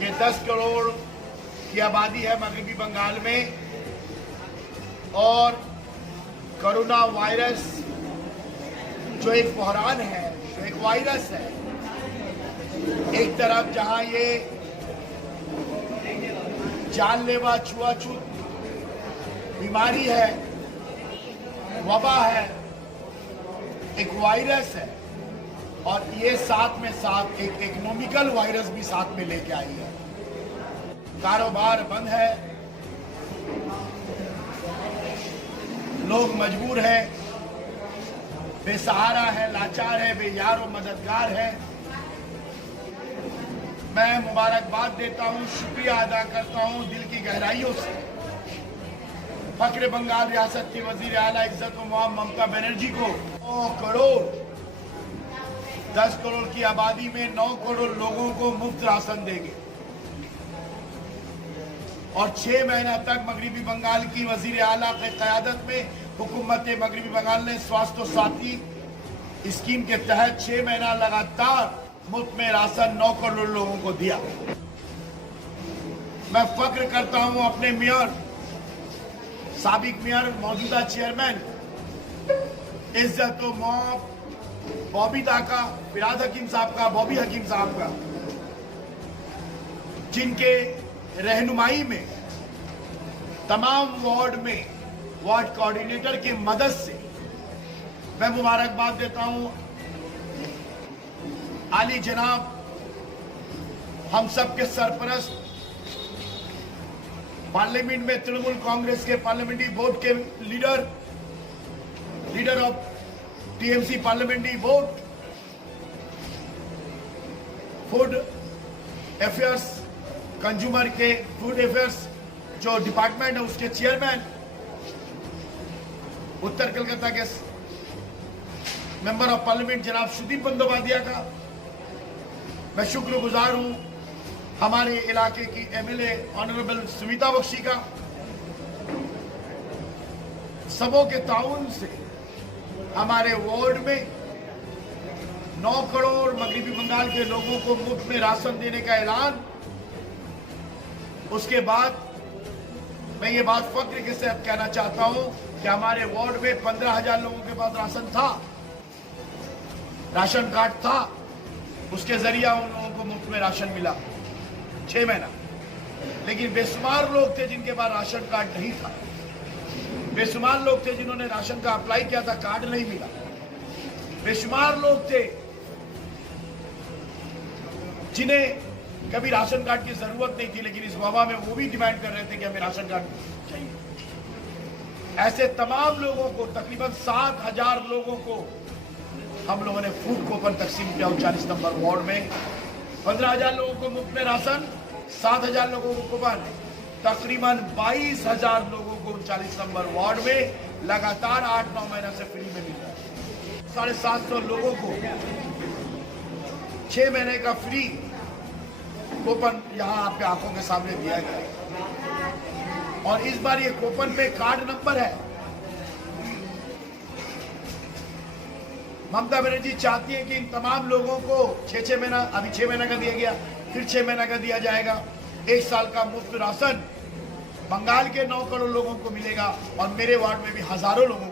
ये 10 करोड़ की आबादी है मगरबी बंगाल में और कोरोना वायरस जो एक बहरान है, जो एक वायरस है, एक तरफ जहां ये जानलेवा छुआछूत बीमारी है, वबा है, एक वायरस है और ये साथ में साथ एक इकोनॉमिकल वायरस भी साथ में लेके आई है। कारोबार बंद है, लोग मजबूर हैं, बेसहारा है, लाचार है, बेयार और मददगार है। मैं मुबारकबाद देता हूं, शुक्रिया अदा करता हूं दिल की गहराइयों से फक्र बंगाल रियासत की वजीर आला इज्जत उम्माम ममता बनर्जी को 9 करोड़ 10 करोड़ की आबादी में 9 करोड़ लोगों को मुफ्त राशन देंगे और 6 महीना तक मगरबी बंगाल की वजीर आला की क़यादत में हुकूमत मगरबी बंगाल ने स्वास्थ्य साथी स्कीम के तहत 6 महीना लगातार मुफ्त में राशन 9 करोड़ लोगों को दिया। मैं फक्र करता हूं अपने मेयर, साबिक मेयर, मौजूदा चेयरमैन इज्जत मॉब बॉबी दा का, फिराद हकीम साहब का, बॉबी हकीम साहब का, जिनके रहनुमाई में तमाम वार्ड में वार्ड कोऑर्डिनेटर की मदद से मैं मुबारकबाद देता हूं आली जनाब हम सब के सरपरस्त पार्लियामेंट में तृणमूल कांग्रेस के पार्लियामेंट्री बोर्ड के leader of TMC parliamentary board, food affairs, consumer के फूड अफेयर्स जो डिपार्टमेंट है उसके चेयरमैन, उत्तर कलकत्ता के मेंबर ऑफ पार्लियामेंट जनाब सुदीप बंदोपाध्याय का मैं शुक्रगुजार हूं, हमारे इलाके की एमएलए ऑनरेबल सुमिता बख्शी का। सबों के ताउन से हमारे वार्ड में 9 करोड़ मगरबी बंगाल के लोगों को मुफ्त में राशन देने का ऐलान। उसके बाद मैं ये बात फक्र के साथ कहना चाहता हूं कि हमारे वार्ड में 15,000 लोगों के पास राशन था, राशन कार्ड था, उसके जरिए उन लोगों को मुफ्त में राशन मिला 6 महीना। लेकिन बेशुमार लोग थे जिनके पास राशन कार्ड नहीं था, बेशुमार लोग थे जिन्होंने राशन का अप्लाई किया था, कार्ड नहीं मिला, बेशुमार लोग थे जिन्हें कभी राशन कार्ड की जरूरत नहीं थी, लेकिन इस वबा में वो भी डिमांड कर रहे थे कि हमें राशन कार्ड चाहिए। ऐसे तमाम लोगों को, तकरीबन 7,000 लोगों को हम लोगों ने फूड कूपन तकसीम किया 39 नंबर वार्ड में। 15,000 लोगों को मुफ्त में राशन, 7,000 लोगों को कूपन, तकरीबन 22,000 लोगों को 39 नंबर वार्ड में लगातार 8-9 महीना से फ्री में मिल रहा है। 750 लोगों को 6 महीने का फ्री कूपन यहां आपके आंखों के सामने दिया गया और इस बार ये कूपन पे कार्ड नंबर है। ममता बनर्जी चाहती है कि इन तमाम लोगों को 6 महीना, अभी 6 महीना का दिया गया, फिर 6 महीना का दिया जाएगा, 1 साल का मुफ्त राशन बंगाल के 9 करोड़ लोगों को मिलेगा और मेरे वार्ड में भी हजारों लोगों